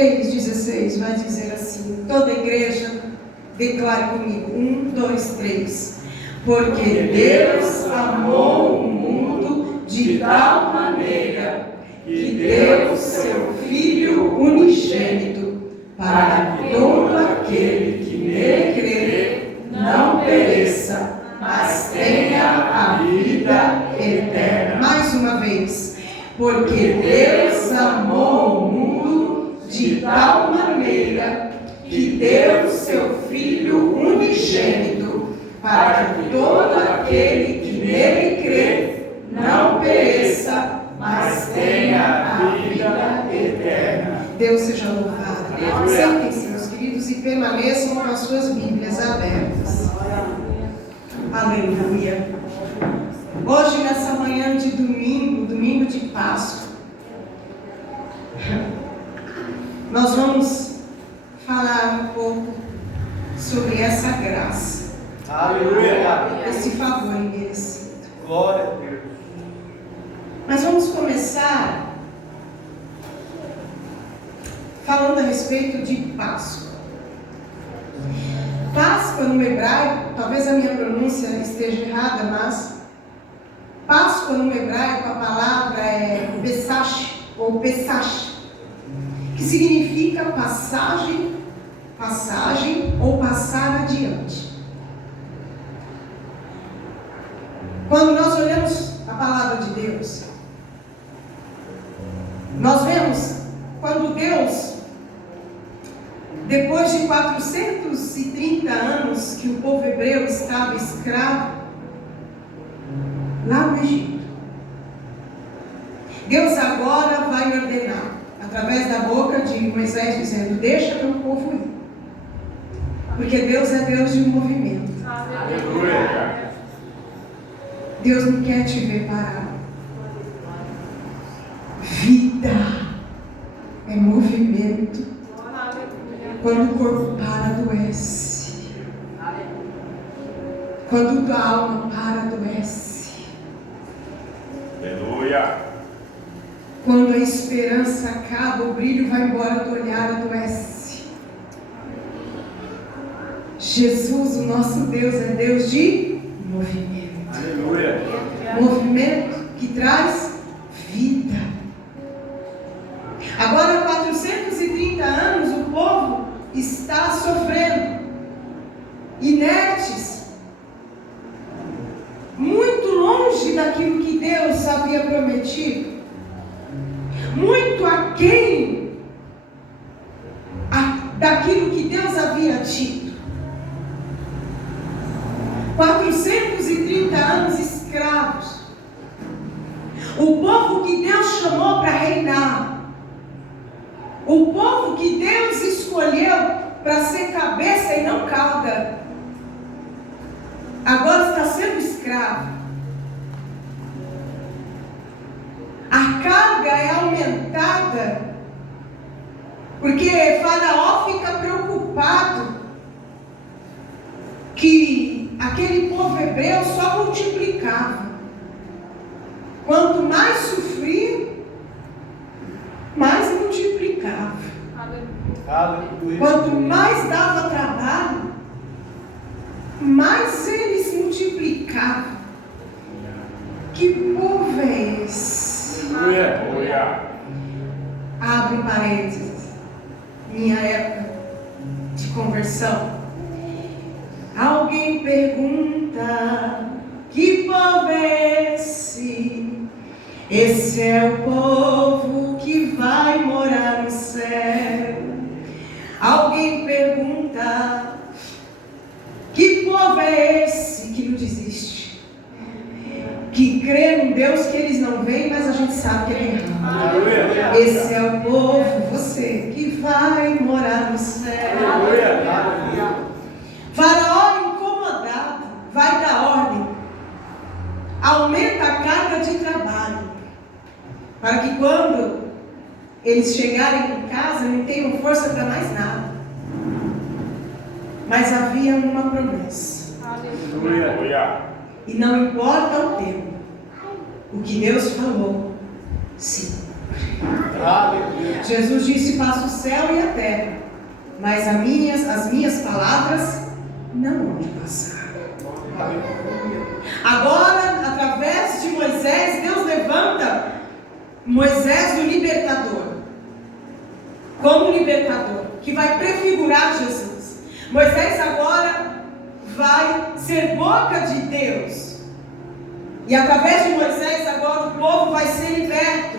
3,16 vai dizer assim, toda a igreja declare comigo, 1, 2, 3. Porque Deus amou o mundo de tal maneira que deu o seu Filho unigênito, para que todo aquele que nele crê não pereça, mas tenha a vida eterna. Mais uma vez. Porque Deus amou o mundo de tal maneira que deu o seu Filho unigênito, para que todo aquele que nele crê não pereça, mas tenha a vida eterna. Deus seja louvado. Sentem-se, meus queridos, e permaneçam com as suas Bíblias abertas. Aleluia. Hoje, nessa manhã de domingo, domingo de Páscoa, nós vamos falar um pouco sobre essa graça. Aleluia. Esse favor imerecido. Glória a Deus. Mas vamos começar falando a respeito de Páscoa. Páscoa no hebraico, talvez a minha pronúncia esteja errada, mas Páscoa no hebraico, a palavra é Pesach ou Pesach, que significa passagem ou passar adiante. Quando nós olhamos a palavra de Deus, nós vemos quando Deus, depois de 430 anos que o povo hebreu estava escravo lá no Egito, Deus agora vai ordenar, através da boca de Moisés, dizendo: deixa meu povo ir, porque Deus é Deus de movimento. Aleluia. Deus não quer te ver parado. Vida é movimento. Quando o corpo para, adoece. Quando tua alma para, adoece. Aleluia. Quando a esperança acaba, o brilho vai embora do olhar, adoece. Jesus, o nosso Deus, é Deus de movimento. Aleluia. Movimento que traz vida. Agora, 430 anos, o povo está sofrendo, inertes, muito longe daquilo que Deus havia prometido, muito aquém daquilo que Deus havia dito. 430 anos escravos, o povo que Deus chamou para reinar, o povo que Deus escolheu para ser cabeça e não cauda, agora está sendo escravo. A carga é aumentada, porque Faraó fica preocupado que aquele povo hebreu só multiplicava. Quanto mais sofria, mais multiplicava. Aleluia. Quanto mais dava trabalho, mais eles multiplicavam. Que povo é esse? Aleluia. Abre um parênteses. Minha época de conversão. Alguém pergunta: que povo é esse? Esse é o povo que vai morar no céu. Alguém pergunta: que povo é esse que não desiste? Que crê num Deus que eles não veem, mas a gente sabe que ele é errado. Aleluia. Esse é o povo, você, que vai morar no céu. Aleluia. Faraó, incomodado, vai dar ordem. Aumenta a carga de trabalho, para que quando eles chegarem em casa não tenham força para mais nada. Mas havia uma promessa. Aleluia. E não importa o tempo, o que Deus falou, sim. Aleluia. Jesus disse: passa o céu e a terra, mas as minhas palavras não vão passar. Agora, através de Moisés, Deus levanta Moisés o libertador, como libertador, que vai prefigurar Jesus. Moisés agora vai ser boca de Deus, e através de Moisés agora o povo vai ser liberto,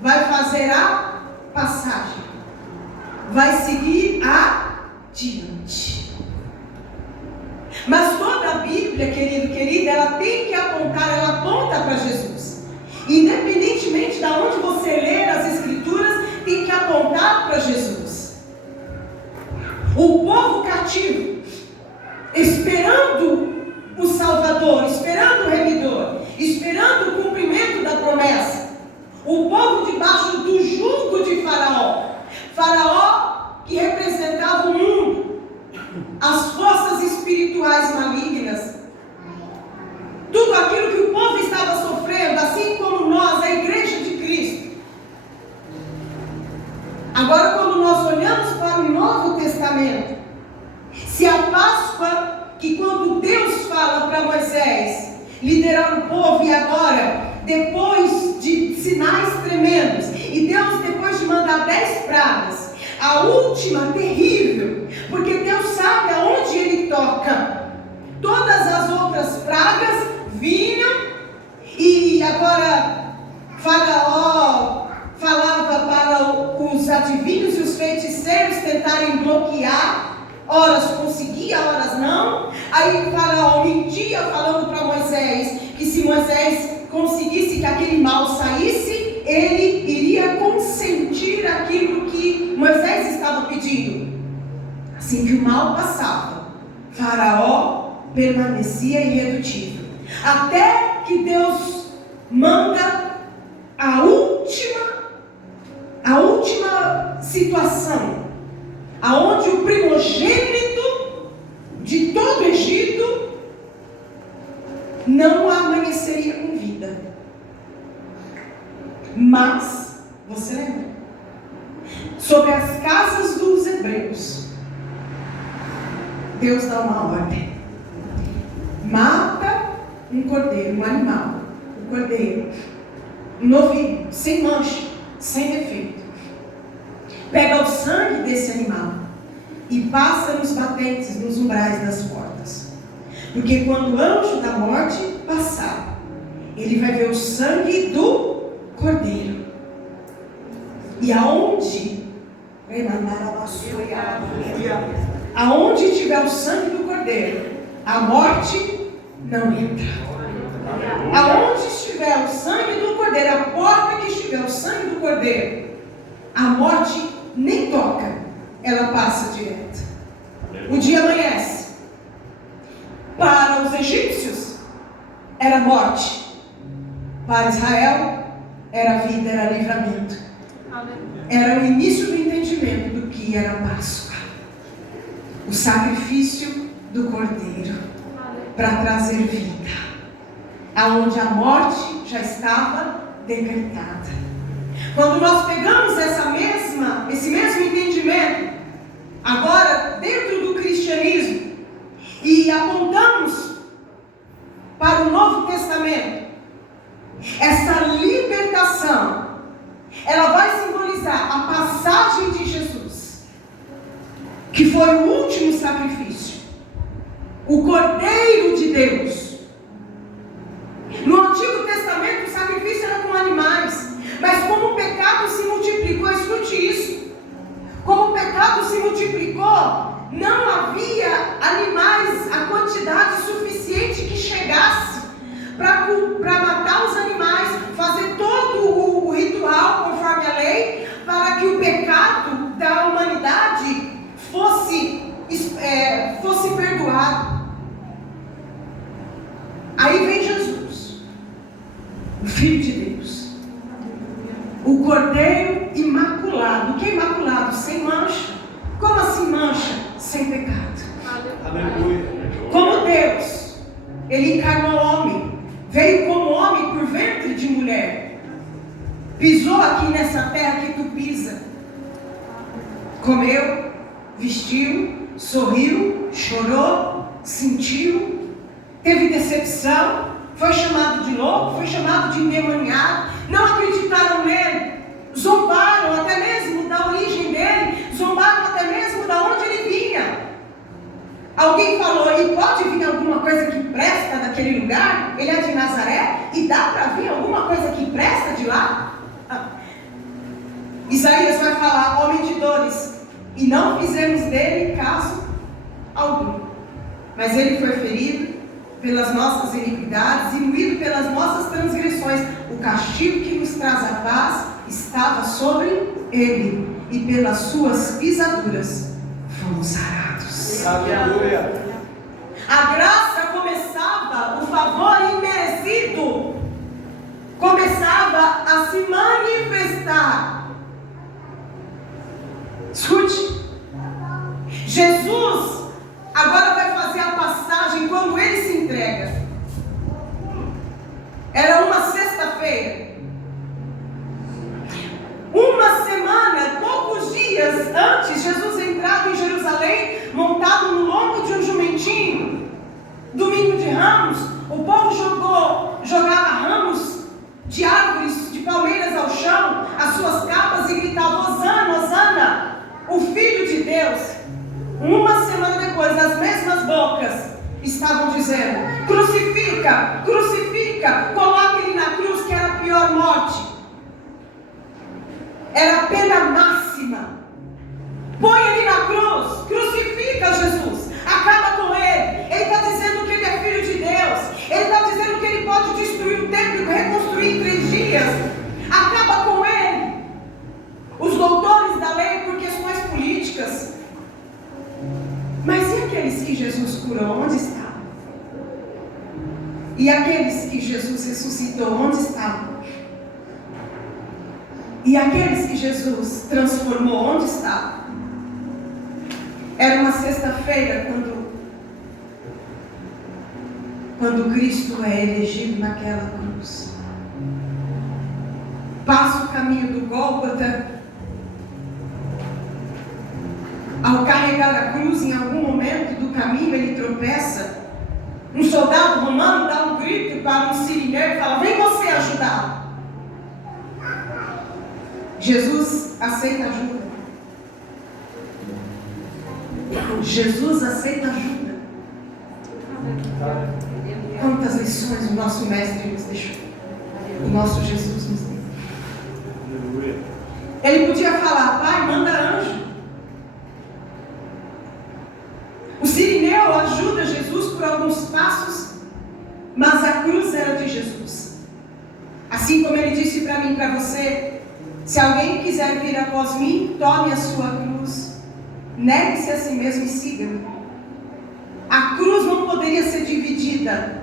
vai fazer a passagem, vai seguir adiante. Mas toda a Bíblia, querido, querida, ela tem que apontar, ela aponta para Jesus. Independentemente de onde você ler as Escrituras, tem que apontar para Jesus. O povo cativo, esperando o Salvador, esperando o Remidor, esperando o cumprimento da promessa. O povo debaixo do jugo de Faraó. Faraó que representava o mundo, as forças espirituais malignas, tudo aquilo que o povo estava sofrendo, assim como nós, a igreja de Cristo. Agora, quando nós olhamos para o Novo Testamento, se a Páscoa, que quando Deus fala para Moisés liderar o povo, e agora, depois de sinais tremendos, e Deus, depois de mandar 10 pragas, a última terrível, porque Deus sabe aonde Ele toca. Todas as outras pragas vinham, e agora Faraó falava para os adivinhos e os feiticeiros tentarem bloquear. Horas conseguia, horas não. Aí Faraó mentia falando para Moisés que se Moisés conseguisse que aquele mal saísse, ele iria consentir aquilo que Moisés estava pedindo. Assim que o mal passava, Faraó permanecia irredutível, até que Deus manda a última situação, aonde o primogênito de todo o Egito não amanheceria com vida. Mas, você lembra? Sobre as casas dos hebreus, Deus dá uma ordem: mata um cordeiro, um animal, um cordeiro, um novilho, sem mancha, sem defeito. Pega o sangue desse animal e passa nos batentes, nos umbrais das portas. Porque quando o anjo da morte passar, ele vai ver o sangue do cordeiro. E aonde tiver o sangue do cordeiro, a morte não entra. Aonde estiver o sangue do cordeiro, a porta que estiver o sangue do cordeiro, a morte nem toca, ela passa direto. O dia amanhece. Para os egípcios era morte, para Israel era vida, era livramento. Era o início do entendimento do que era a Páscoa, o sacrifício do cordeiro para trazer vida, aonde a morte já estava decretada. Quando nós pegamos esse mesmo entendimento, agora dentro do cristianismo, e apontamos para o Novo Testamento, essa libertação, ela vai simbolizar a passagem de Jesus, que foi o último sacrifício, o Cordeiro de Deus. No Antigo Testamento o sacrifício era com animais, mas como o pecado se multiplicou, escute isso, como o pecado se multiplicou, não havia animais, a quantidade suficiente que chegasse para matar os animais, fazer todo o ritual conforme a lei, para que o pecado da humanidade fosse perdoado. Aí vem Jesus, o Filho de Deus, o Cordeiro imaculado. O que é imaculado? Sem mancha. Como assim mancha? Sem pecado. Aleluia. Como Deus, Ele encarnou homem, veio como homem por ventre de mulher, pisou aqui nessa terra que comeu, vestiu, sorriu, chorou, sentiu, teve decepção, foi chamado de louco, foi chamado de endemoniado, não acreditaram nele, zombaram até mesmo da origem dele, zombaram até mesmo da onde ele vinha. Alguém falou, e pode vir alguma coisa que presta daquele lugar? Ele é de Nazaré? E dá para vir alguma coisa que presta de lá? Isaías vai falar, homem de dores, e não fizemos dele caso algum. Mas ele foi ferido pelas nossas iniquidades e moído pelas nossas transgressões. O castigo que nos traz a paz estava sobre ele, e pelas suas pisaduras fomos sarados. Aleluia. A graça começava, o favor imerecido começava a se manifestar. Escute, Jesus agora vai fazer a passagem quando ele se entrega. Era uma sexta-feira. Uma semana, poucos dias antes, Jesus entrava em Jerusalém montado no lombo de um jumentinho. Domingo de Ramos, o povo jogava ramos de árvores, de palmeiras ao chão, as suas capas, e gritava: Hosana, Hosana, o Filho de Deus. Uma semana depois, as mesmas bocas estavam dizendo: crucifica, crucifica, coloque ele na cruz, que era a pior morte. Era a pena máxima. Põe ele na cruz, crucifica Jesus, acaba com ele. Ele está dizendo que ele é Filho de Deus. Ele está dizendo que ele pode destruir o templo e reconstruir em 3 dias. Acaba com ele. Os doutores da lei, por questões políticas. Mas e aqueles que Jesus curou, onde estavam? E aqueles que Jesus ressuscitou, onde estavam? E aqueles que Jesus transformou, onde estavam? Era uma sexta-feira quando Cristo é elegido naquela cruz. Passa o caminho do Gólgota. Ao carregar a cruz, em algum momento do caminho, ele tropeça. Um soldado romano dá um grito para um sirineu e fala: vem você ajudá-lo. Jesus aceita ajuda. Jesus aceita ajuda. Quantas lições o nosso mestre nos deixou, o nosso Jesus nos deu. Ele podia falar: pai, manda anjo. O sirineu ajuda Jesus por alguns passos, mas a cruz era de Jesus. Assim como ele disse para mim e para você: se alguém quiser vir após mim, tome a sua cruz, negue-se a si mesmo e siga-me. A cruz não poderia ser dividida.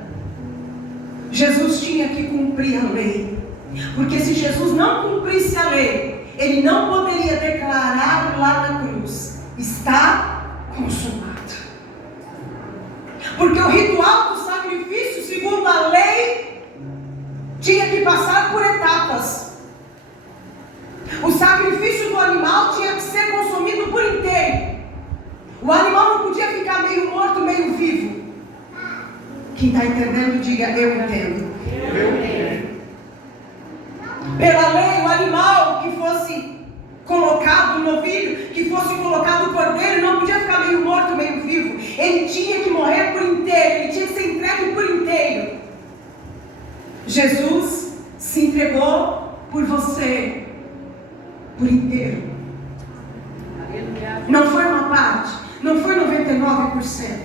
Jesus tinha que cumprir a lei, porque se Jesus não cumprisse a lei, ele não poderia declarar lá na cruz: está consumado. Porque o ritual do sacrifício, segundo a lei, tinha que passar por etapas. O sacrifício do animal tinha que ser consumido por inteiro. O animal não podia ficar meio morto, meio vivo. Quem está entendendo, diga: eu entendo. Eu entendo. Pela lei, o animal que fosse colocado, o novilho, que fosse colocado o cordeiro, não podia ficar meio morto, meio vivo. Ele tinha que morrer por inteiro, ele tinha que ser entregue por inteiro. Jesus se entregou por você, por inteiro. Não foi uma parte, não foi 99%.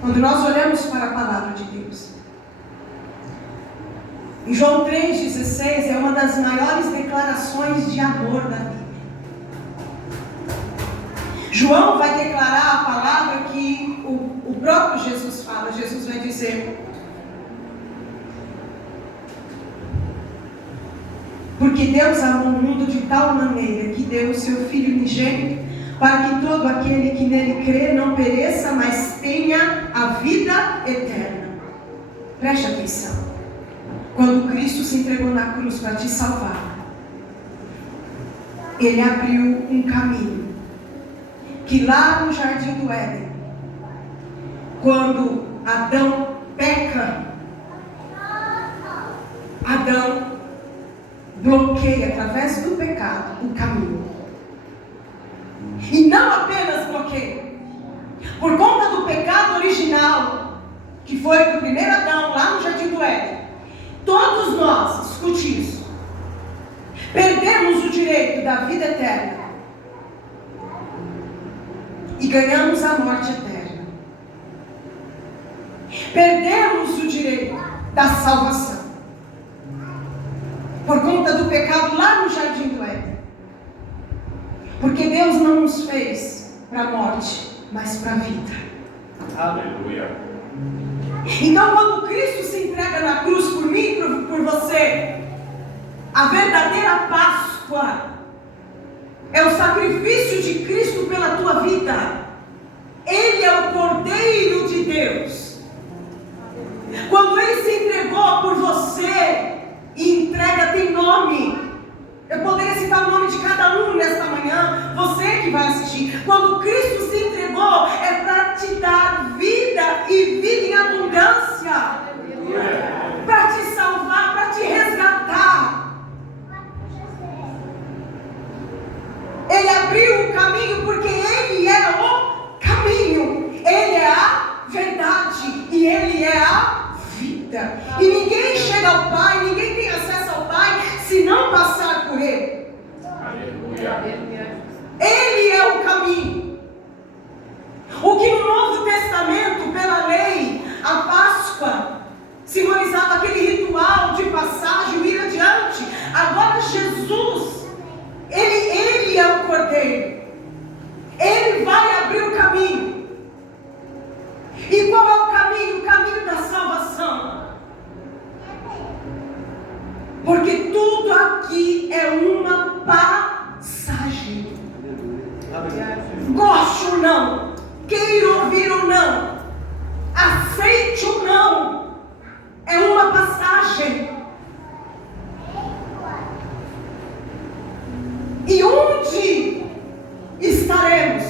Quando nós olhamos para a palavra de Deus, em João 3,16 é uma das maiores declarações de amor da Bíblia. João vai declarar a palavra que o próprio Jesus fala. Jesus vai dizer: porque Deus amou o mundo de tal maneira que deu o seu Filho unigênito, para que todo aquele que nele crê não pereça, mas tenha a vida eterna. Preste atenção. Quando Cristo se entregou na cruz para te salvar, Ele abriu um caminho que lá no Jardim do Éden, quando Adão peca, Adão bloqueia através do pecado o caminho. E não apenas bloqueia, por conta do pecado original, que foi do primeiro Adão lá no Jardim do Éden, todos nós, escute isso, perdemos o direito da vida eterna e ganhamos a morte eterna. Perdemos o direito da salvação por conta do pecado lá no Jardim do Éden. Porque Deus não nos fez para a morte, mas para a vida. Aleluia. Então, quando Cristo se entrega na cruz por mim e por você, a verdadeira Páscoa é o sacrifício de Cristo pela tua vida. Ele é o Cordeiro de Deus. Quando Ele se entregou por você, e entrega tem nome. Eu poderia citar o nome de cada um nesta manhã, você que vai assistir. Quando Cristo se entregou, é para te dar vida e vida em abundância, para te salvar, para te resgatar. Ele abriu o caminho porque Ele é o caminho, Ele é a verdade e Ele é a vida. E ninguém chega ao Pai, ninguém tem acesso ao Pai se não passar por Ele. Ele é o caminho. O que no Novo Testamento, pela lei, a Páscoa simbolizava aquele ritual de passagem, ir adiante. Agora Jesus, Ele é o Cordeiro. Ele vai abrir o caminho. E qual é o caminho? O caminho da salvação. Porque tudo aqui é uma passagem. Goste ou não, queira ouvir ou não, aceite ou não, é uma passagem. E onde estaremos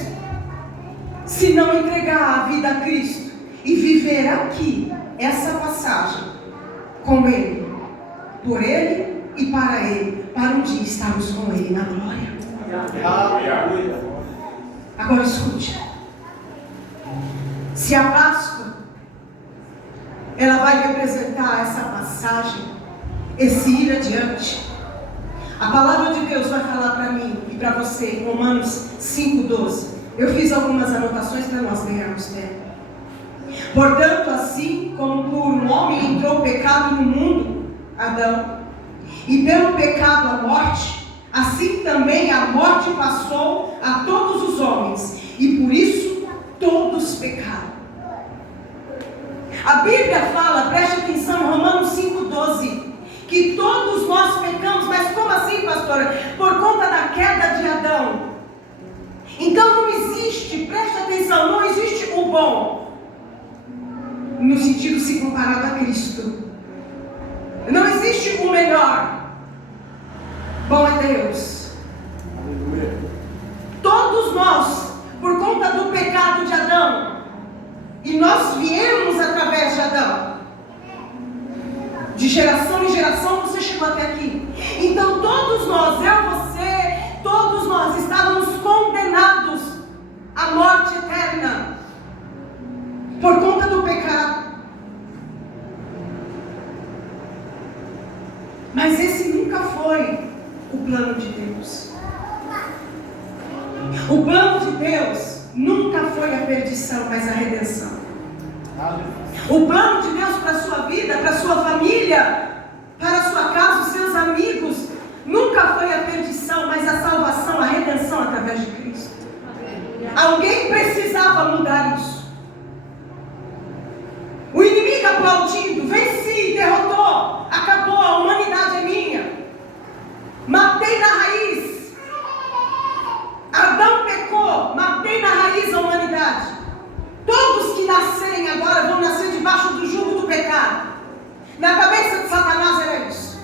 se não entregar a vida a Cristo e viver aqui essa passagem com Ele, por Ele e para Ele, para um dia estarmos com Ele na glória? Agora escute, se a Páscoa ela vai representar essa passagem, esse ir adiante, a palavra de Deus vai falar para mim e para você em Romanos 5,12. Eu fiz algumas anotações para nós ganharmos tempo. Portanto, assim como por um homem entrou o pecado no mundo, Adão, e pelo pecado a morte, assim também a morte passou a todos os homens, e por isso todos pecaram. A Bíblia fala, preste atenção, em Romanos 5,12, que todos nós pecamos. Mas como assim, pastora? Por conta da queda de Adão. Então não existe, preste atenção, não existe o bom no sentido se comparado a Cristo. Não existe o melhor. Bom é Deus. Todos nós, por conta do pecado de Adão, e nós viemos através de Adão, de geração em geração você chegou até aqui. Então todos nós, eu, você, todos nós estávamos condenados à morte eterna por conta do pecado. Mas esse nunca foi o plano de Deus. O plano de Deus nunca foi a perdição, mas a redenção. O plano de Deus para a sua vida, para a sua família, para a sua casa, os seus amigos, nunca foi a perdição, mas a salvação, a redenção através de Cristo. Alguém precisava mudar isso. O inimigo aplaudindo, venci, derrotou, acabou, a humanidade é minha. Matei na raiz. Adão pecou, matei na raiz a humanidade. Todos que nascerem agora vão nascer debaixo do jugo do pecado. Na cabeça de Satanás era isso.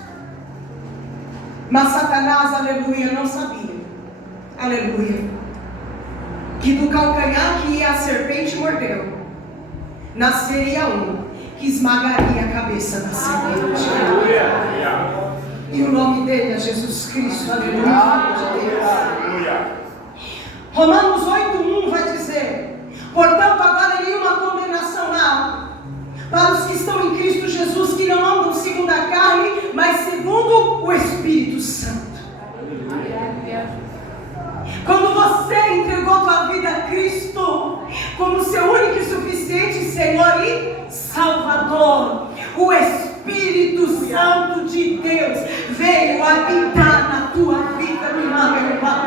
Mas Satanás, aleluia, não sabia aleluia, que do calcanhar que a serpente mordeu, nasceria um que esmagaria a cabeça da serpente. Aleluia. E o nome dele é Jesus Cristo, aleluia, de Deus. Aleluia. Romanos 8:1 vai dizer: portanto, agora nenhuma condenação há para os que estão em Cristo Jesus, que não andam segundo a carne, mas segundo o Espírito Santo. Quando você entregou tua vida a Cristo como seu único e suficiente Senhor e Salvador, o Espírito Santo de Deus veio habitar na tua vida, meu irmão.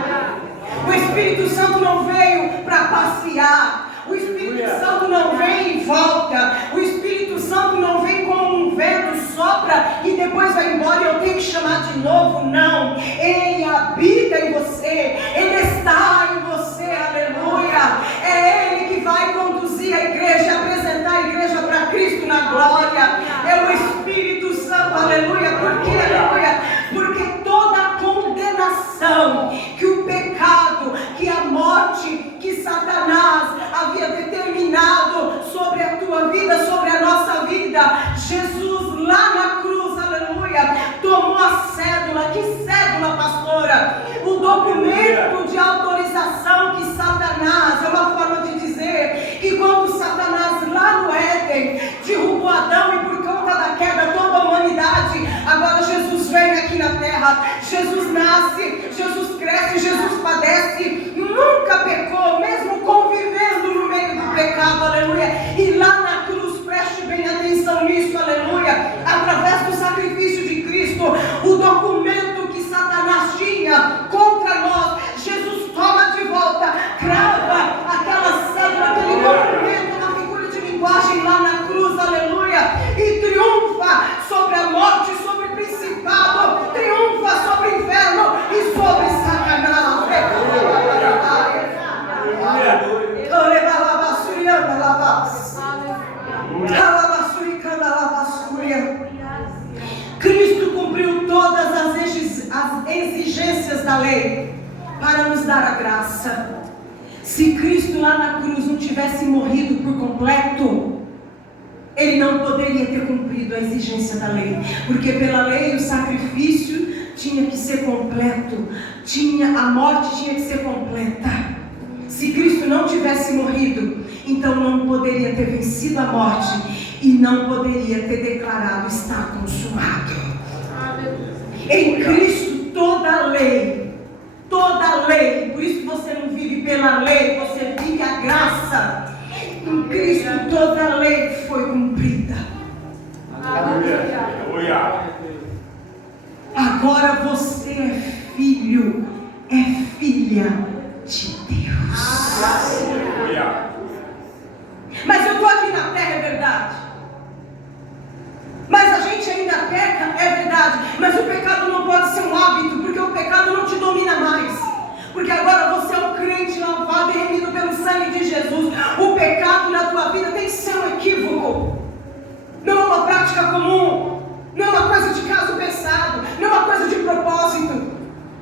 O Espírito Santo não veio para passear. O Espírito Santo não vem e volta. O Espírito Santo não vem como um vento, sopra e depois vai embora e eu tenho que chamar de novo. Não. Ele habita em você. Ele está em você. Aleluia. É Ele que vai conduzir a igreja, apresentar a igreja para Cristo na glória. É o Espírito Santo. Aleluia. Por quê? Aleluia. Porque toda a condenação que o pecado, que a morte, que Satanás havia determinado sobre a tua vida, sobre a nossa vida, Jesus lá na cruz, aleluia, tomou a cédula. Que cédula, pastora? O documento de autorização que Satanás, é uma forma de dizer que quando Satanás lá no Éden derrubou Adão e por conta da queda toda a humanidade, agora Jesus vem aqui na terra, Jesus nasce, Jesus cresce, Jesus padece, nunca pecou, mesmo convivendo no meio do pecado, aleluia. E lá na cruz, preste bem atenção nisso, aleluia, através do sacrifício de Cristo, o documento que Satanás tinha contra nós, Jesus toma de volta, crava aquela cédula, aquele documento na figura de linguagem lá na cruz, aleluia, e triunfa sobre a morte, sobre o principado, triunfa sobre o inferno e sobre Satanás. Cristo cumpriu todas as exigências da lei para nos dar a graça. Se Cristo lá na cruz não tivesse morrido por completo, Ele não poderia ter cumprido a exigência da lei, porque pela lei o sacrifício tinha que ser completo, a morte tinha que ser completa. Se Cristo não tivesse morrido, então não poderia ter vencido a morte e não poderia ter declarado: está consumado. Em Cristo toda a lei, por isso que você não vive pela lei, você vive a graça. Em Cristo toda a lei foi cumprida. Aleluia. Agora você é filho, é filha de Deus. Aleluia. Mas eu estou aqui na terra, é verdade. Mas a gente ainda peca, é verdade. Mas o pecado não pode ser um hábito, porque o pecado não te domina mais. Porque agora você é um crente lavado e remido pelo sangue de Jesus. O pecado na tua vida tem que ser um equívoco. Não é uma prática comum. Não é uma coisa de caso pensado. Não é uma coisa de propósito.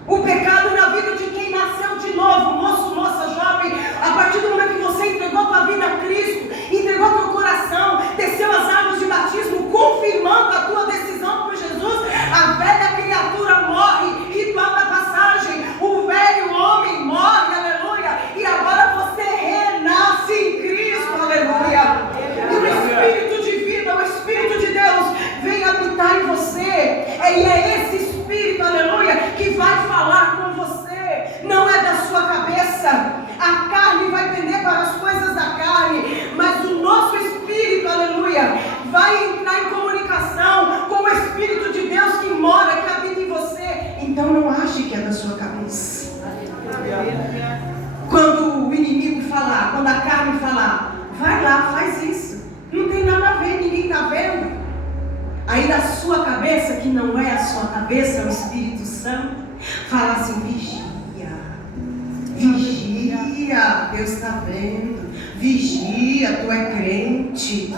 O pecado na vida de quem nasceu de novo, moço, moça, jovem, a partir do momento que você entregou tua vida a Cristo, entregou teu coração, desceu as águas de batismo, confirmando a tua decisão por Jesus, a velha criatura morre, ritual da passagem, o velho homem morre, aleluia, e agora você renasce em Cristo, aleluia. E o Espírito de vida, o Espírito de Deus vem habitar em você, e é esse Espírito, aleluia, que vai falar com você, não é da sua cabeça. A carne vai pender para as coisas da carne, mas o nosso Espírito, aleluia, vai entrar em comunicação com o Espírito de Deus que mora, que habita em você. Então não ache que é da sua cabeça. Quando o inimigo falar, quando a carne falar, vai lá, faz isso, não tem nada a ver, ninguém está vendo. Aí da sua cabeça, que não é a sua cabeça, é o Espírito Santo, fala assim: vigia, vigia, Deus está vendo, vigia, tu é crente.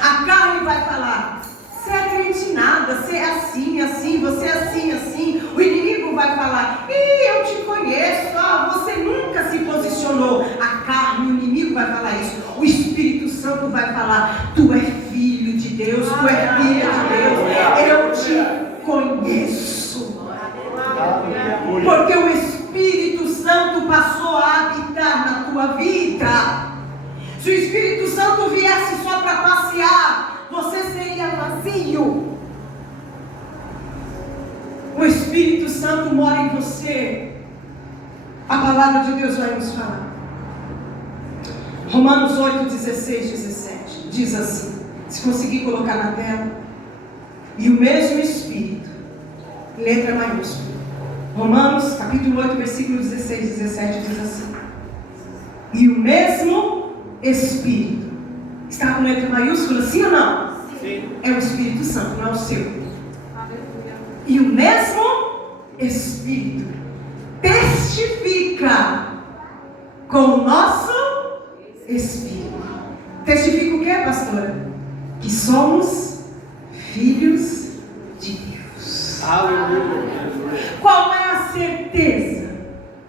A carne vai falar: você é crente nada, você é assim, assim, você é assim, assim. O inimigo vai falar: eu te conheço, vai falar: tu é filho de Deus, tu é filha de Deus, eu te conheço. Porque o Espírito Santo passou a habitar na tua vida. Se o Espírito Santo viesse só para passear, você seria vazio. O Espírito Santo mora em você. A palavra de Deus vai nos falar. Romanos 8, 16, 17 diz assim, se conseguir colocar na tela: e o mesmo Espírito, letra maiúscula, Romanos capítulo 8, versículo 16, 17 diz assim: e o mesmo Espírito, está com letra maiúscula, sim ou não? Sim. É o Espírito Santo, não é o seu. Aleluia. E o mesmo Espírito testifica com o nosso Espírito. Testifica o que, pastora? Que somos filhos de Deus. Aleluia. Qual é a certeza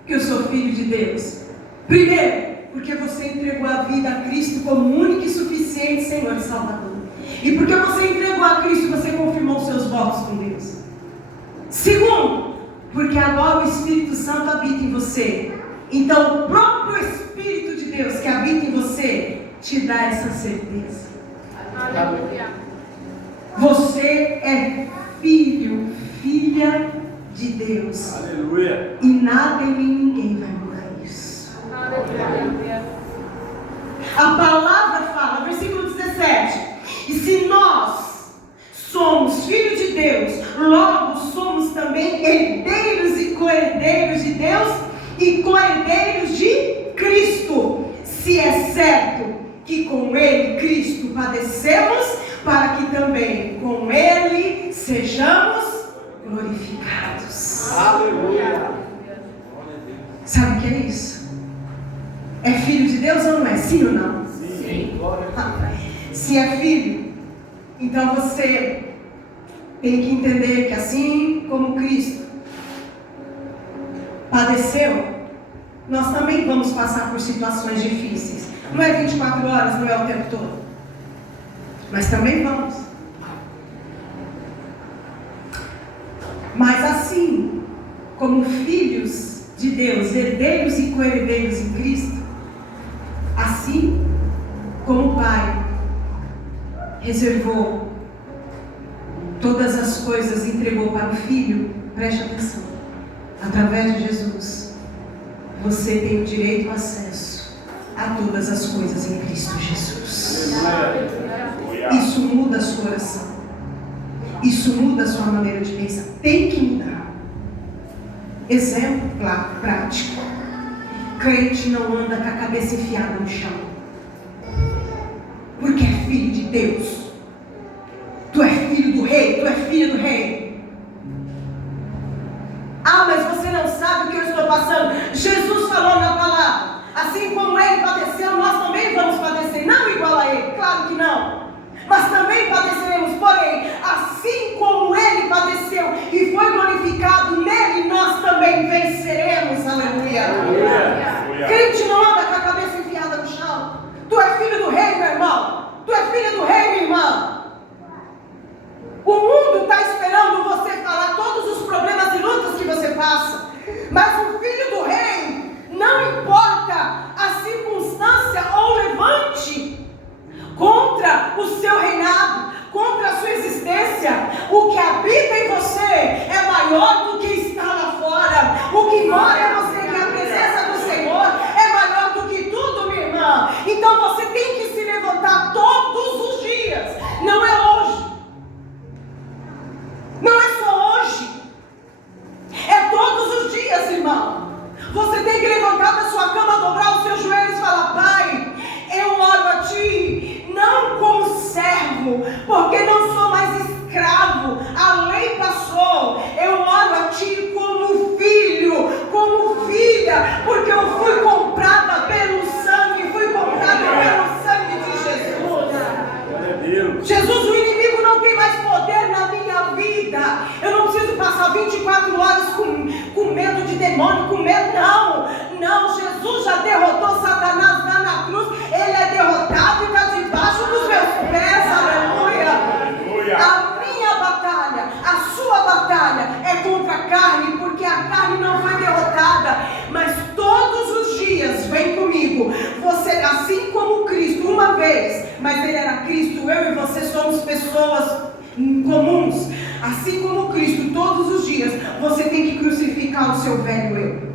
que eu sou filho de Deus? Primeiro, porque você entregou a vida a Cristo como único e suficiente Senhor e Salvador. E porque você entregou a Cristo, você confirmou os seus votos com Deus. Segundo, porque agora o Espírito Santo habita em você. Então o próprio Espírito de Deus que habita em você te dá essa certeza. Aleluia. Você é filho, filha de Deus. Aleluia. E nada e nem ninguém vai mudar isso. Aleluia. A palavra fala, versículo 17: e se nós somos filhos de Deus, logo somos também herdeiros e co-herdeiros de Deus e co-herdeiros de Cristo, se é certo que com Ele, Cristo, padecemos, para que também com Ele sejamos glorificados. Aleluia. Sabe o que é isso? É filho de Deus ou não é? Sim ou não? Sim. Se é filho, então você tem que entender que assim como Cristo padeceu, nós também vamos passar por situações difíceis. Não é 24 horas, não é o tempo todo, mas também vamos. Mas assim como filhos de Deus, herdeiros e co-herdeiros em Cristo, assim como o Pai reservou todas as coisas e entregou para o Filho, preste atenção, através de Jesus, você tem o direito e o acesso a todas as coisas em Cristo Jesus. Isso muda a sua oração, isso muda a sua maneira de pensar, tem que mudar. Exemplo prático: crente não anda com a cabeça enfiada no chão, porque é filho de Deus. Tu é filho do rei, tu é filha do rei. Ah, mas você não sabe o que eu estou passando. Jesus falou na palavra: assim como ele padeceu, nós também vamos padecer. Não igual a ele, claro que não, mas também padeceremos. Porém, assim como ele padeceu e foi glorificado, nele nós também venceremos. Aleluia. Aleluia. Crente não anda com a cabeça enfiada no chão. Tu é filho do rei, meu irmão. Tu é filha do rei, minha irmã. O mundo está esperando você falar todos os problemas e lutas que você passa, mas o filho do rei, não importa a circunstância ou levante contra o seu reinado, contra a sua existência, o que habita em você é maior do que está lá fora. O que mora em você, que é a presença do Senhor, é maior do que tudo, minha irmã. Então você tem que se levantar todos os dias. Não é hoje, não é só hoje, é todos os dias, irmão. Você tem que levantar da sua cama, dobrar os seus joelhos e falar: Pai, eu oro a Ti, não como servo, porque não sou mais escravo, a lei passou. Eu oro a Ti como filho, como filha, porque eu fui comprada pelo sangue, fui comprada pelo sangue de Jesus. Jesus, o inimigo não tem mais poder na minha vida. Eu não preciso passar 24 horas com medo de demônio, com medo, não. Jesus já derrotou Satanás lá na cruz. Ele é derrotado e está debaixo batalha é contra a carne, porque a carne não foi derrotada, mas todos os dias, vem comigo, você, assim como Cristo, uma vez, mas ele era Cristo, eu e você somos pessoas comuns, assim como Cristo, todos os dias, você tem que crucificar o seu velho eu.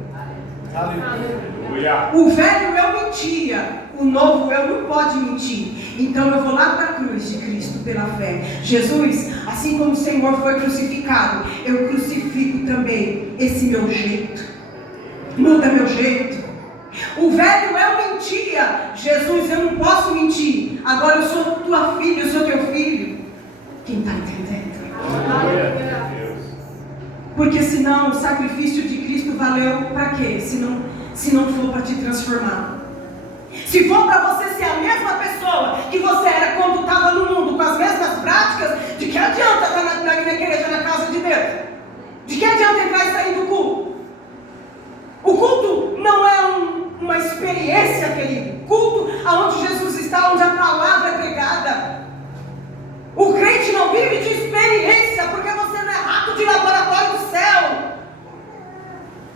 Aleluia. O velho eu mentia, o novo eu não pode mentir. Então eu vou lá para a cruz de Cristo pela fé. Jesus, assim como o Senhor foi crucificado, eu crucifico também esse meu jeito. Muda meu jeito. O velho eu mentia. Jesus, eu não posso mentir. Agora eu sou tua filha, eu sou teu filho. Quem está entendendo? Porque senão o sacrifício de Cristo valeu para quê? Se não for para te transformar. Se for para você ser a mesma pessoa que você era quando estava no mundo, com as mesmas práticas, de que adianta estar na igreja, na casa de Deus? De que adianta entrar e sair do culto? O culto não é uma experiência, querido. Culto aonde Jesus está, onde a palavra é pregada. O crente não vive de experiência, porque você não é rato de laboratório do céu.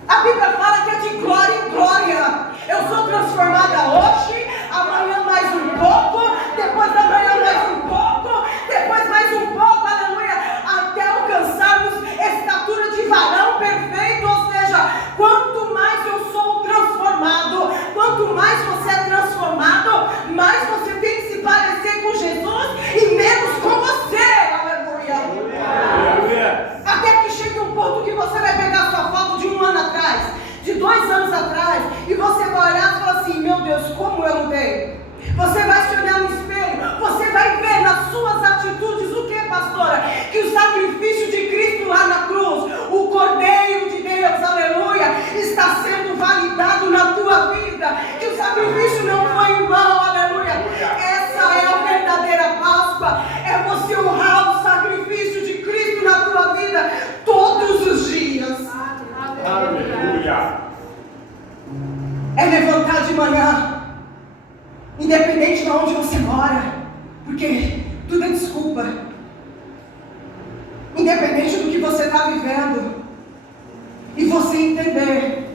A Bíblia fala que é de glória em glória. Eu sou transformada hoje, amanhã mais um pouco, depois da manhã mais um pouco, depois mais um pouco, aleluia, até alcançarmos estatura de varão perfeito. Ou seja, quanto mais eu sou transformado, quanto mais você é transformado, mais você tem que se parecer com Jesus e menos com você, aleluia. Até que chegue um ponto que você vai pegar sua foto de 1 ano atrás, de 2 anos atrás, e você vai olhar e falar assim: meu Deus, como eu mudei. Você vai se olhar no espelho, você vai ver nas suas atitudes o que, pastora? Que o sacrifício de Cristo lá na cruz, o Cordeiro de Deus, aleluia, está sendo validado na tua vida, que o sacrifício não foi em vão, aleluia. Essa é a verdadeira Páscoa, é você honrar o sacrifício de Cristo na tua vida todos os dias. Aleluia. É levantar de manhã, independente de onde você mora, porque tudo é desculpa. Independente do que você está vivendo, e você entender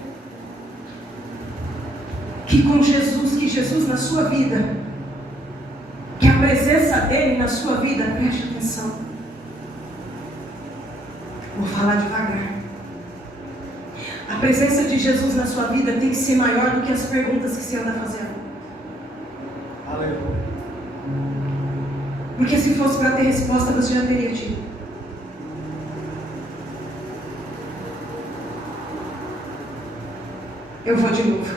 que com Jesus, que Jesus na sua vida, que a presença dele na sua vida, preste atenção. Vou falar devagar. A presença de Jesus na sua vida tem que ser maior do que as perguntas que você anda fazendo. Aleluia. Porque se fosse para ter resposta, você já teria tido. Eu vou de novo.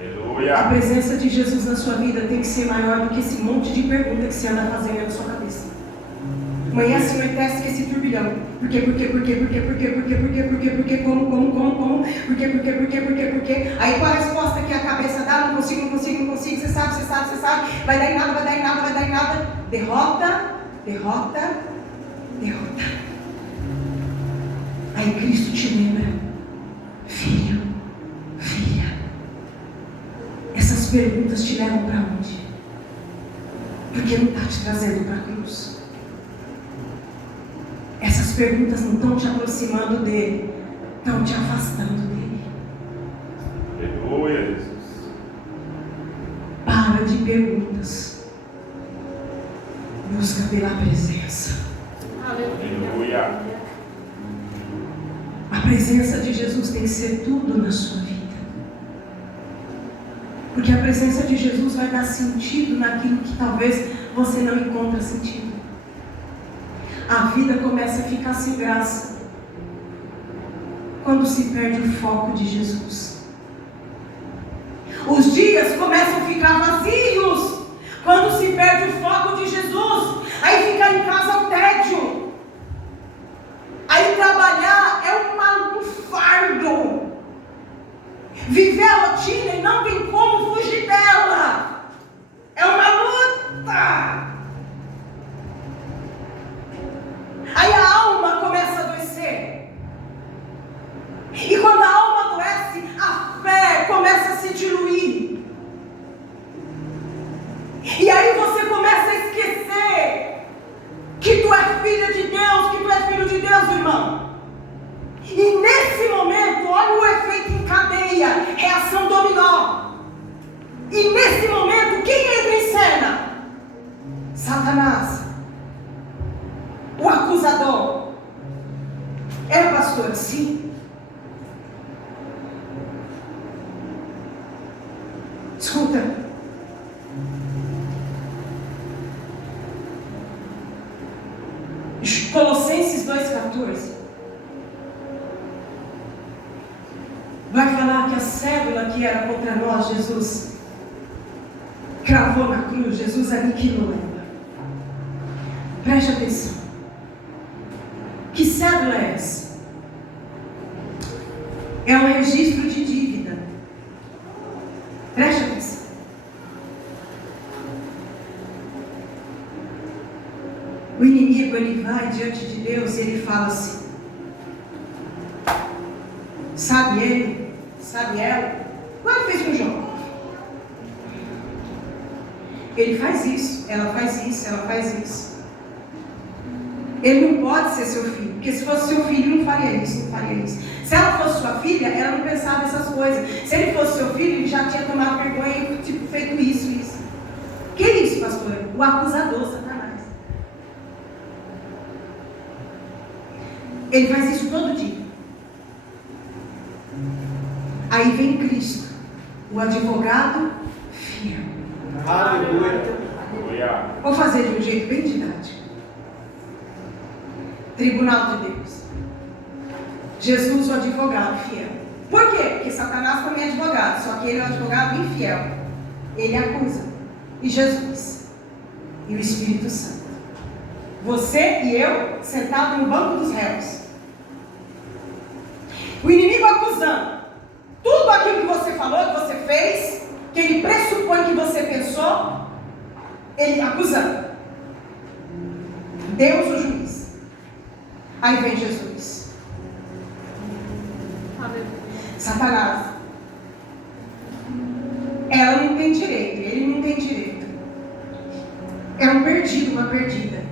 Aleluia. A presença de Jesus na sua vida tem que ser maior do que esse monte de perguntas que você anda fazendo na sua cabeça. Amanhã se anoitece que esse turbilhão. Por quê? Como? Por quê? Aí qual a resposta que a cabeça dá? Não consigo. Você sabe. Vai dar em nada. Derrota. Aí Cristo te lembra: filho, filha, essas perguntas te levam para onde? Porque não está te trazendo para a cruz. Essas perguntas não estão te aproximando dele, estão te afastando dele. Aleluia, Jesus. Para de perguntas. Busca pela presença. Aleluia. A presença de Jesus tem que ser tudo na sua vida. Porque a presença de Jesus vai dar sentido naquilo que talvez você não encontra sentido. A vida começa a ficar sem graça quando se perde o foco de Jesus. Os dias começam a ficar vazios quando se perde o foco de Jesus. Aí ficar em casa é um tédio. Aí trabalhar é um fardo. Viver a rotina e não tem como fugir dela. É uma luta. Aí a alma começa a adoecer. E quando a alma adoece, a fé começa a se diluir. E aí você começa a esquecer que tu é filha de Deus, que tu é filho de Deus, irmão. É, pastor, sim. Escuta. Colossenses 2,14 vai falar que a cédula que era contra nós, Jesus cravou na cruz, Jesus aniquilou ela. Preste atenção. Que cédula é essa? É um registro de dívida. Preste atenção. O inimigo, ele vai diante de Deus e ele fala assim: sabe ele? Sabe ela? Agora fez um jogo. Ele faz isso, ela faz isso, ela faz isso. Ele não pode ser seu filho, porque se fosse seu filho, não faria isso, não faria isso. Se ela fosse sua filha, ela não pensava nessas coisas. Se ele fosse seu filho, ele já tinha tomado vergonha e feito isso. Que isso, pastor? O acusador, Satanás. Ele faz isso todo dia. Aí vem Cristo, o advogado fiel. Aleluia. Vou fazer de um jeito bem didático. Tribunal de Deus. Jesus, o advogado fiel. Por quê? Porque Satanás também é advogado, só que ele é um advogado infiel. Ele acusa. E Jesus. E o Espírito Santo. Você e eu, sentado no banco dos réus. O inimigo acusando. Tudo aquilo que você falou, que você fez, que ele pressupõe que você pensou, ele acusando. Deus o juiz. Aí vem Jesus. Satanás. Ela não tem direito, ele não tem direito. É um perdido, uma perdida.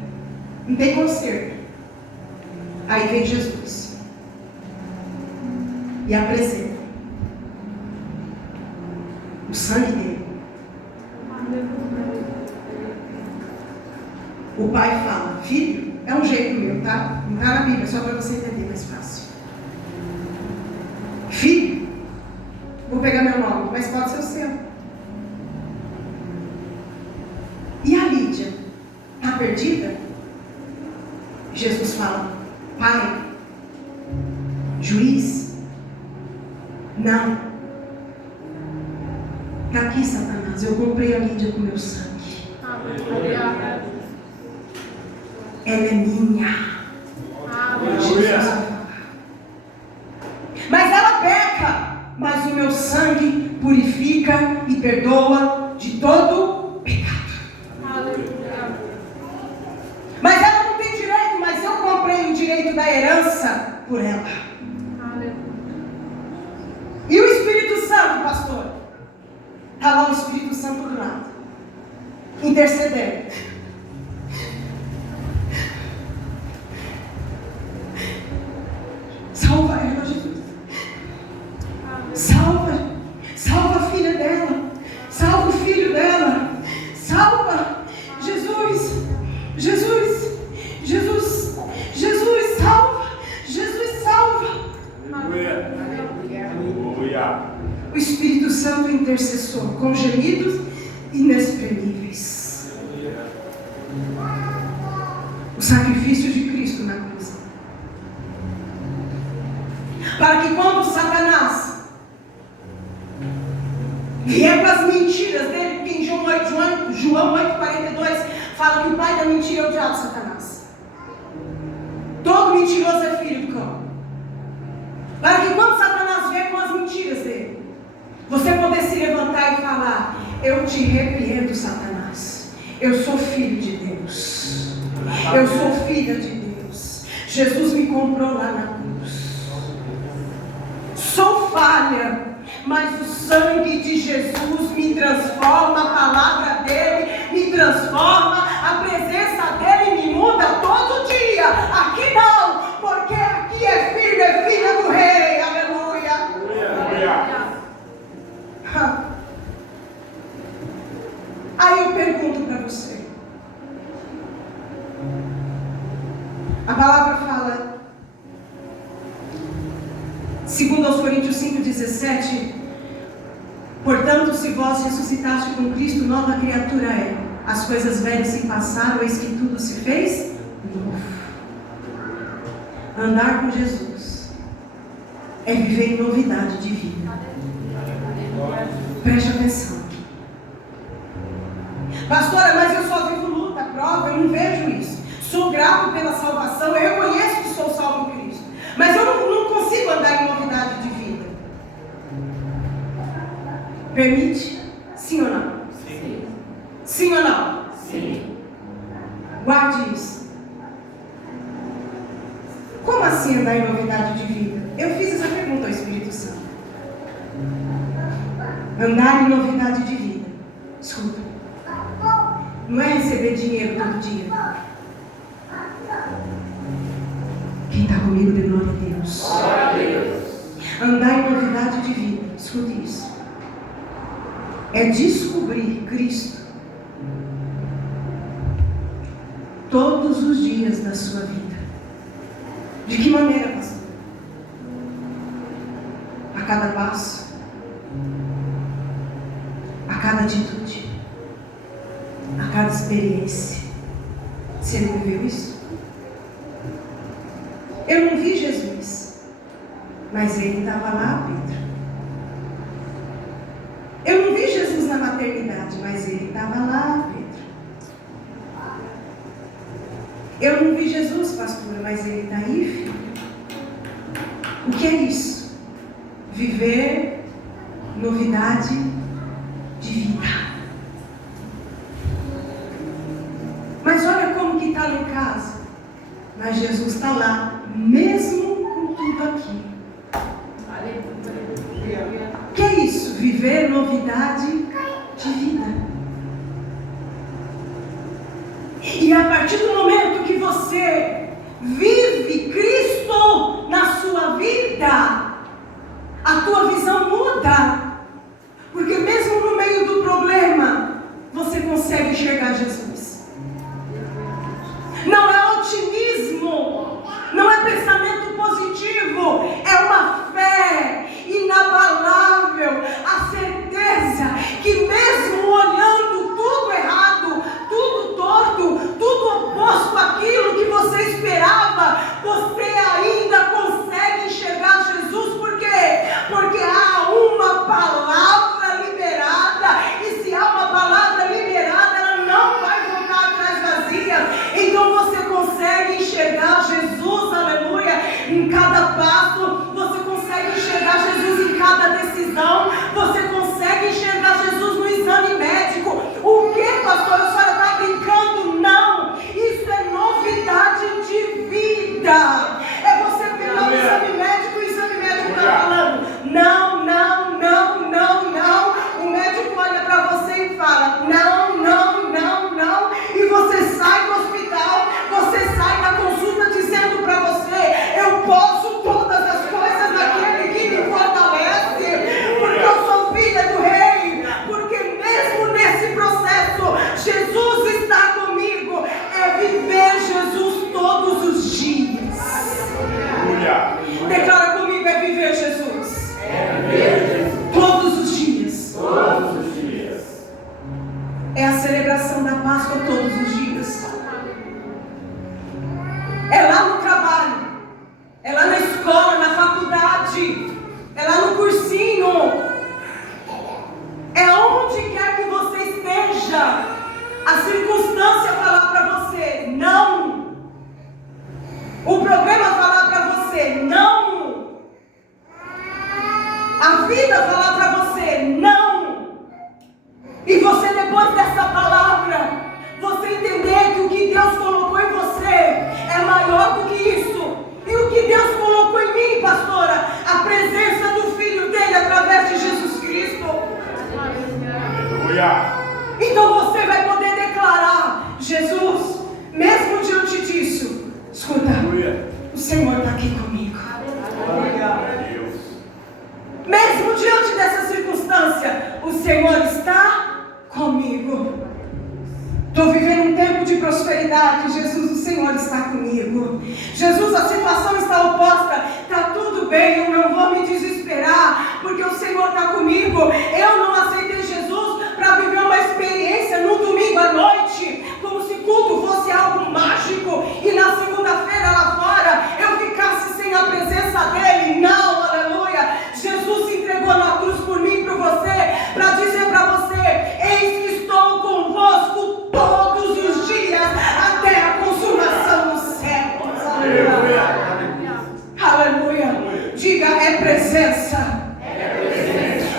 Não tem conserto. Aí vem Jesus. E apresenta o sangue dele. O pai fala: filho, é um jeito meu, tá? Não está na Bíblia, só para você entender mais fácil. Filho, vou pegar meu nome, mas pode ser o seu. E a Lídia está perdida? Jesus fala: pai, juiz, não. Está aqui, Satanás, eu comprei a Lídia com meu sangue. Ela é minha. Jesus. Mas ela peca, mas o meu sangue purifica e perdoa de todo pecado. Mas ela não tem direito, mas eu comprei o direito da herança por ela. E o Espírito Santo, pastor? Está lá o Espírito Santo do lado, intercedendo. Salva ela, Jesus. Salva a filha dela. Salva o filho dela. Salva. Jesus, salva. Jesus, salva. Aleluia. O Espírito Santo intercessor, com gemidos inexprimíveis. O sacrifício de Cristo na cruz. Para que quando Satanás vier com as mentiras dele, porque em João 8,42 fala que o pai da mentira é o diabo, Satanás. Todo mentiroso é filho do cão. Para que quando Satanás vier com as mentiras dele, você poder se levantar e falar: eu te repreendo, Satanás. Eu sou filho de Deus. Eu sou filha de Deus. Jesus me comprou lá na cruz. Sou falha, mas o sangue de Jesus me transforma, a palavra dele me transforma, a presença dele me muda todo dia. Aqui não, porque aqui é filho, é filha do rei. Aleluia. Aleluia. Aí eu pergunto para você. A palavra fala Segundo aos Coríntios 5,17, portanto, se vós ressuscitaste com Cristo, nova criatura é. As coisas velhas se passaram, eis que tudo se fez novo. Andar com Jesus é viver em novidade de vida. Preste atenção. Pastora, mas eu só vivo luta, prova, eu não vejo isso. Sou grato pela salvação, eu reconheço que sou salvo em Cristo. Mas eu não consigo andar em novidade de vida. Permite? Sim ou não? Sim. Sim ou não? Sim. Guarde isso. Como assim andar em novidade de vida? Eu fiz essa pergunta ao Espírito Santo. Andar em novidade de vida. Escuta. Não é receber dinheiro todo dia. Quem está comigo, dê glória a Deus. Glória a Deus. Andar em novidade de vida. Escute isso. É descobrir Cristo todos os dias da sua vida. De que maneira, pastor? A cada passo, a cada atitude, a cada experiência. Você não viveu isso? Eu não vi Jesus, mas ele estava lá, Pedro. Eu não vi Jesus na maternidade, mas ele estava lá, Pedro. Eu não vi Jesus, pastora, mas ele está aí, filho. O que é isso? Viver novidade de vida. Mas olha como que está lá em casa. Mas Jesus está lá, mesmo com tudo aqui. O que é isso? Viver novidade de vida. E a partir do momento que você vive Cristo na sua vida, a tua visão muda. Porque mesmo no meio do problema, você consegue enxergar Jesus. Não é otimismo, não é pensamento positivo, é uma fé inabalável, a certeza que mesmo olhando tudo errado, tudo torto, tudo oposto àquilo que você esperava, você ainda consegue enxergar Jesus. Por quê? Porque há uma palavra liberada, e se há uma palavra liberada, ela não vai voltar atrás vazia. Então você consegue enxergar Jesus, aleluia, em cada passo. Você consegue enxergar Jesus em cada decisão. Você consegue enxergar Jesus no exame médico. O que, pastor? A senhora está brincando? Não, isso é novidade de vida. É você pegar o exame médico e o exame médico está falando não, não, não, não, não. O médico olha para você e fala não, não, não, não. E você sai do hospital, você sai da consulta dizendo para você: eu posso todas as coisas naquele que me fortalece, porque eu sou filha do rei. Porque mesmo nesse processo, Jesus está comigo. É viver Jesus todos os dias. Declara comigo: é viver Jesus. Todos os dias. Todos os dias. É a celebração da Páscoa todos os dias. É lá no trabalho, é lá na escola, na faculdade, é lá no cursinho, é onde quer que você esteja. A circunstância falar para você não, o problema falar para você não, a vida falar para você não, e você, depois dessa palavra, você entender que o que Deus colocou em você é maior do que isso. E o que Deus colocou em mim, pastora? A presença do Filho dele através de Jesus Cristo. Aleluia. Então você vai poder declarar: Jesus, mesmo diante disso, escuta, Aleluia. o Senhor está aqui comigo. Glória a Deus. Mesmo diante dessa circunstância, o Senhor está comigo. Estou vivendo um tempo de prosperidade. Jesus, o Senhor está comigo. Jesus, a situação está oposta. Está tudo bem, eu não vou me presença.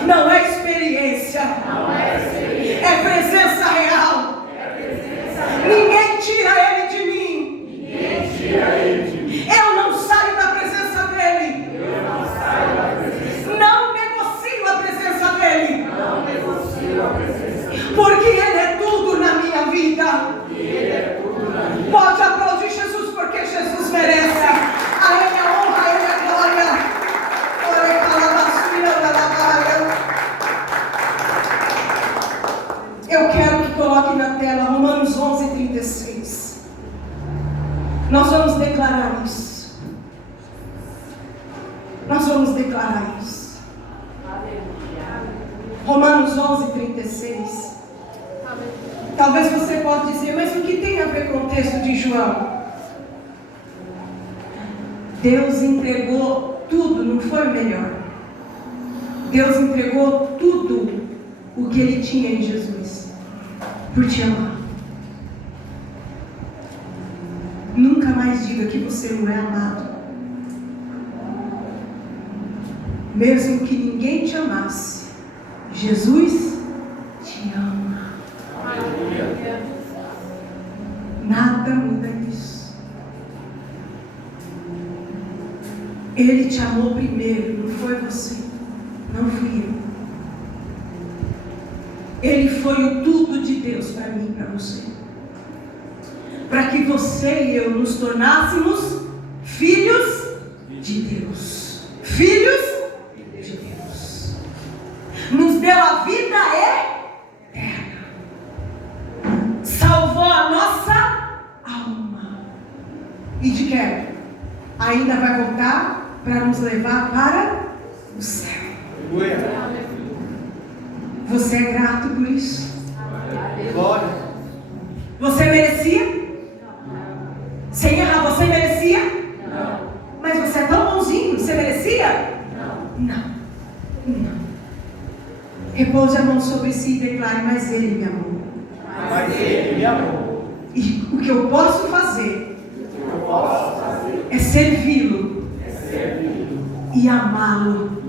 Não é experiência. É presença real. Ninguém tira ele de mim. Eu não saio da presença dele. Não negocio a presença dele. Porque ele é tudo na minha vida. Pode aplaudir Jesus, porque Jesus merece. A ele é honra, a ele é glória. Eu quero que coloque na tela Romanos 11:36. Nós vamos declarar isso. Nós vamos declarar isso. Romanos 11:36. Talvez você possa dizer, mas o que tem a ver com o texto de João? Deus entregou tudo, não foi o melhor. Deus entregou tudo o que Ele tinha em Jesus, por te amar. Nunca mais diga que você não é amado. Mesmo que ninguém te amasse, Jesus te ama. Nada muda isso. Ele te amou primeiro, não foi você, não fui eu. Ele foi o tudo de Deus para mim e para você. Para que você e eu nos tornássemos filhos de Deus. Filhos de Deus. Nos deu a vida eterna. Salvou a nossa alma. E de que? Ainda vai voltar para nos levar para o céu. Você é grato por isso? Glória. Você merecia? Sem errar, você merecia? Não. Mas você é tão bonzinho, você merecia? Não. Não. Repouse a mão sobre si e declare, mas Ele me amou. Mas Ele me amou. E o que eu posso fazer é servi-lo e amá-lo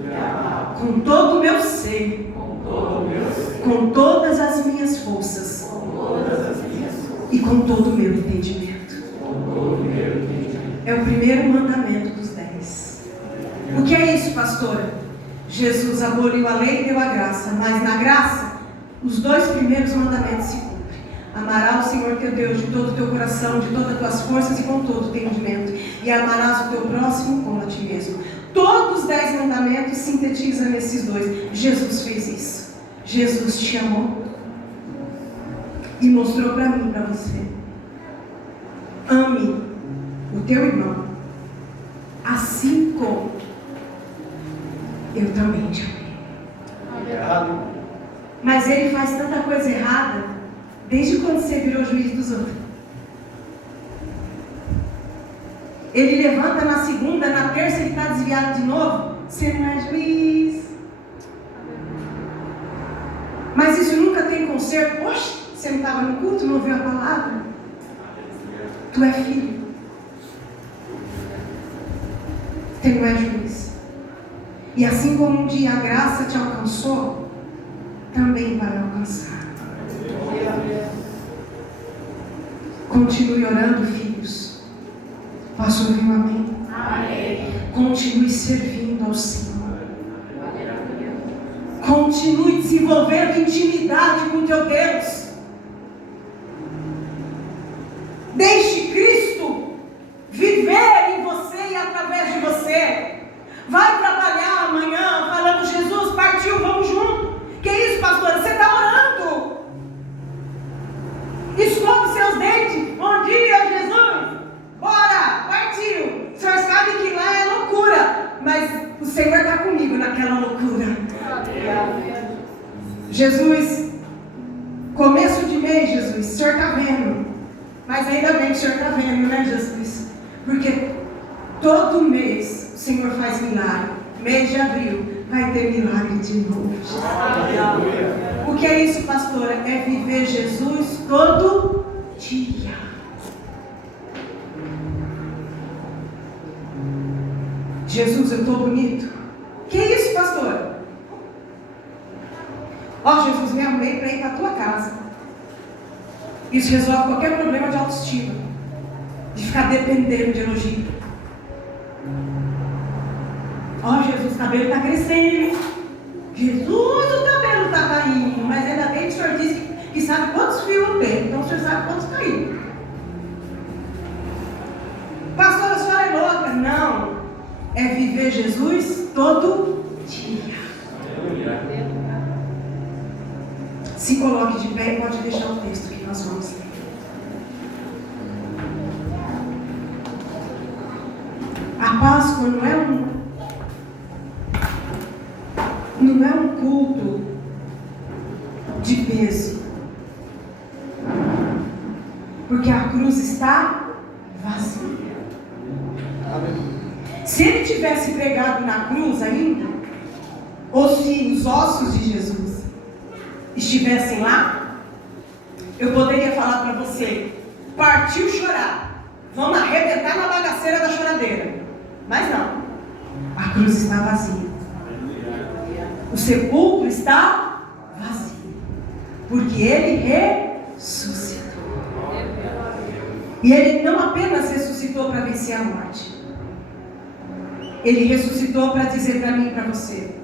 com todo o meu ser, com todas as minhas forças e com todo o meu entendimento. É o primeiro mandamento dos 10. O que é isso, pastora? Jesus aboliu a lei e deu a graça, mas na graça, os 2 primeiros mandamentos se cumprem. Amarás o Senhor teu Deus de todo o teu coração, de todas as tuas forças e com todo o teu entendimento, e amarás o teu próximo como a ti mesmo. Todos os 10 mandamentos sintetizam nesses 2. Jesus fez isso. Jesus te amou e mostrou para mim e para você. Ame o teu irmão assim como eu também te amei. Errado. Mas ele faz tanta coisa errada desde quando você virou juiz dos outros. Ele levanta na segunda, na terça ele está desviado de novo. Você não é juiz. Mas isso nunca tem conserto. Poxa, você não estava no culto, não ouviu a palavra? Tu é filho. Você não é juiz. E assim como um dia a graça te alcançou, também vai alcançar. Continue orando, filhos. Posso ouvir um amém? Amém. Continue servindo ao Senhor. Continue desenvolvendo intimidade com teu Deus. Deixe Cristo viver em você e através de você. Vai trabalhar amanhã falando, Jesus partiu, vamos junto. Que isso, pastora? Você está orando. Escove seus dentes. Bom dia, Jesus. Bora, partiu. O senhor sabe que lá é loucura, mas o Senhor está comigo naquela loucura. Jesus, começo de mês, Jesus, o senhor está vendo. Mas ainda bem que o senhor está vendo, né, Jesus? Porque todo mês o Senhor faz milagre. Mês de abril vai ter milagre de novo. O que é isso, pastora? É viver Jesus todo dia. Jesus, eu estou bonito? Que isso, pastor? Ó, Jesus, me arrumei para ir para a tua casa. Isso resolve qualquer problema de autoestima, de ficar dependendo de elogio. Ó, Jesus, o cabelo está crescendo. Jesus, o cabelo está caindo. Mas ainda bem que o senhor disse que sabe quantos fios eu tenho. Então o senhor sabe quantos caíram. Pastor, a senhora é louca. Não. É viver Jesus todo dia. Se coloque de pé e pode deixar o texto que nós vamos ler. A Páscoa não é um culto de peso, porque a cruz está vazia. Se ele tivesse pregado na cruz ainda, ou se os ossos de Jesus estivessem lá, eu poderia falar para você: partiu chorar, vamos arrebentar na bagaceira da choradeira. Mas não, a cruz está vazia, o sepulcro está vazio, porque ele ressuscitou. E ele não apenas ressuscitou para vencer a morte, ele ressuscitou para dizer para mim e para você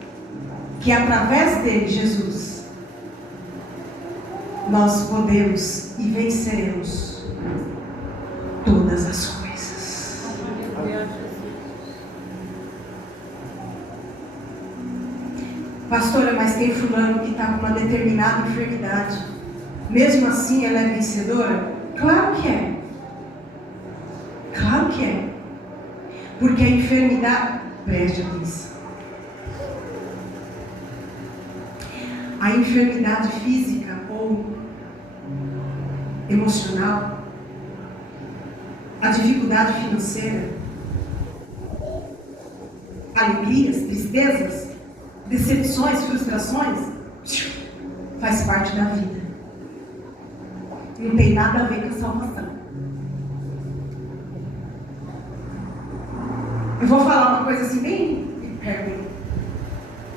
que através dele, Jesus, nós podemos e venceremos todas as coisas. Pastora, mas tem fulano que está com uma determinada enfermidade. Mesmo assim ela é vencedora? Claro que é. Claro que é. Porque a enfermidade, preste atenção, a enfermidade física ou emocional, a dificuldade financeira, alegrias, tristezas, decepções, frustrações, faz parte da vida. Não tem nada a ver com salvação. Eu vou falar uma coisa assim bem perto.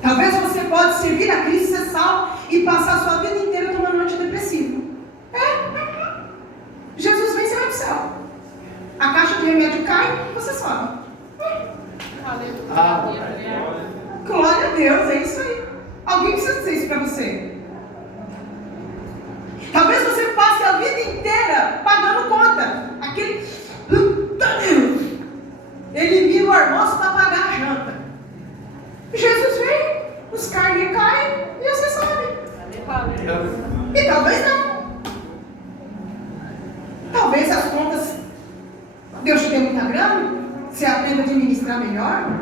Talvez você pode servir a Cristo, ser salvo e passar a sua vida inteira tomando antidepressivo. Jesus vem, você vai para o céu. A caixa de remédio cai e você sobe. Glória a Deus, é isso aí. Alguém precisa dizer isso para você. Talvez você passe a vida inteira pagando conta. Aquele... Ele vira o almoço para pagar a janta. Jesus vem, os carnes caem e você sobe. E talvez não. Talvez as contas, Deus te dê muita grana, você aprenda a administrar melhor.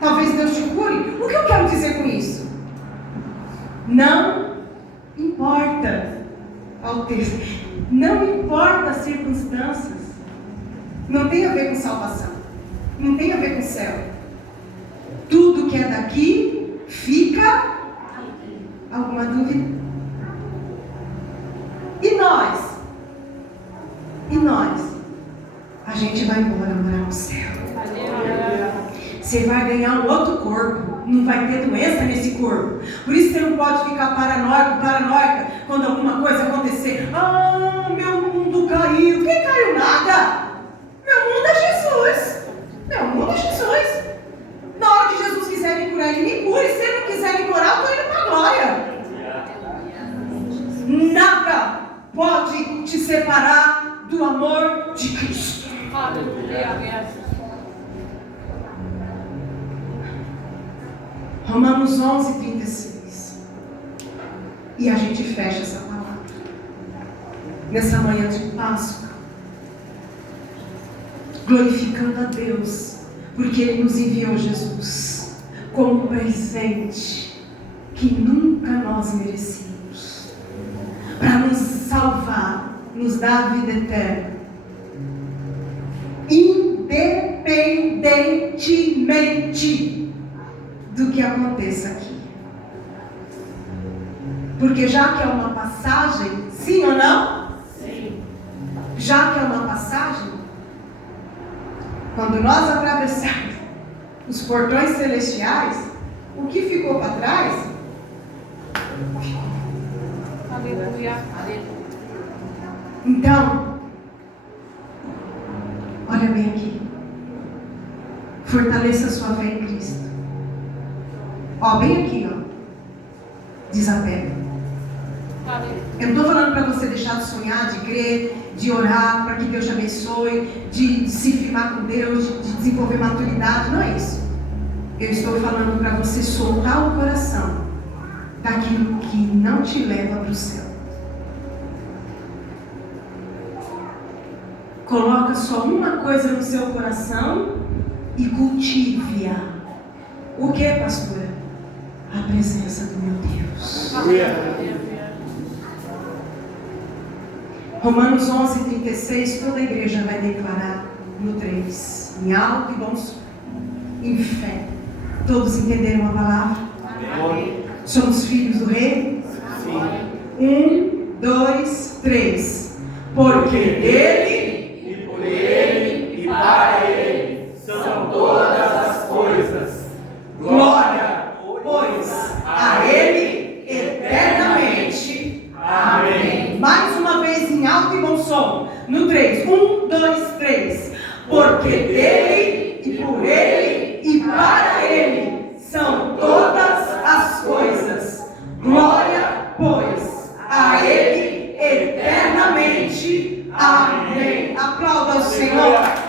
Talvez Deus te cure. O que eu quero dizer com isso? Não importa ao texto. Não importa as circunstâncias. Não tem a ver com salvação. Não tem a ver com céu. Tudo que é daqui fica. Alguma dúvida? E nós? E nós? A gente vai embora morar no céu. Você vai ganhar um outro corpo. Não vai ter doença nesse corpo. Por isso você não pode ficar paranoica quando alguma coisa acontecer. Ah, meu mundo caiu. Quem caiu? Nada. Meu mundo é Jesus. Meu mundo é Jesus. Na hora que Jesus quiser me curar, ele me cure. Se ele não quiser me curar, eu estou indo para a glória. Nada pode te separar do amor de Cristo. Romanos 11:36. E a gente fecha essa palavra nessa manhã de Páscoa, glorificando a Deus, porque Ele nos enviou Jesus como um presente que nunca nós merecíamos, para nos salvar, nos dar a vida eterna, independentemente do que aconteça aqui. Porque já que é uma passagem, sim ou não? Sim. Já que é uma passagem, quando nós atravessarmos os portões celestiais, O que ficou para trás, ficou. Aleluia. Então, olha bem aqui. Fortaleça a sua fé em Cristo. Ó, bem aqui, ó. Desapega. Eu não estou falando para você deixar de sonhar, de crer, de orar, para que Deus te abençoe, de se firmar com Deus, de desenvolver maturidade. Não é isso. Eu estou falando para você soltar o coração daquilo que não te leva para o céu. Coloca só uma coisa no seu coração e cultive-a. O que, pastora? A presença do meu Deus. Romanos 11:36, toda a igreja vai declarar no 3, em alto e bom som, em fé. Todos entenderam a palavra? Amém. Somos filhos do Rei? Sim. 1, 2, 3. Porque dele, E por ele, e para ele, são todas as coisas. glória, pois a ele eternamente. Amém. Mais uma vez em alto e bom som. No 3. 1, 2, 3. Porque dele, e por ele, e para ele são todas as coisas. Glória, pois a ele eternamente. Amém. Aplauda o Senhor.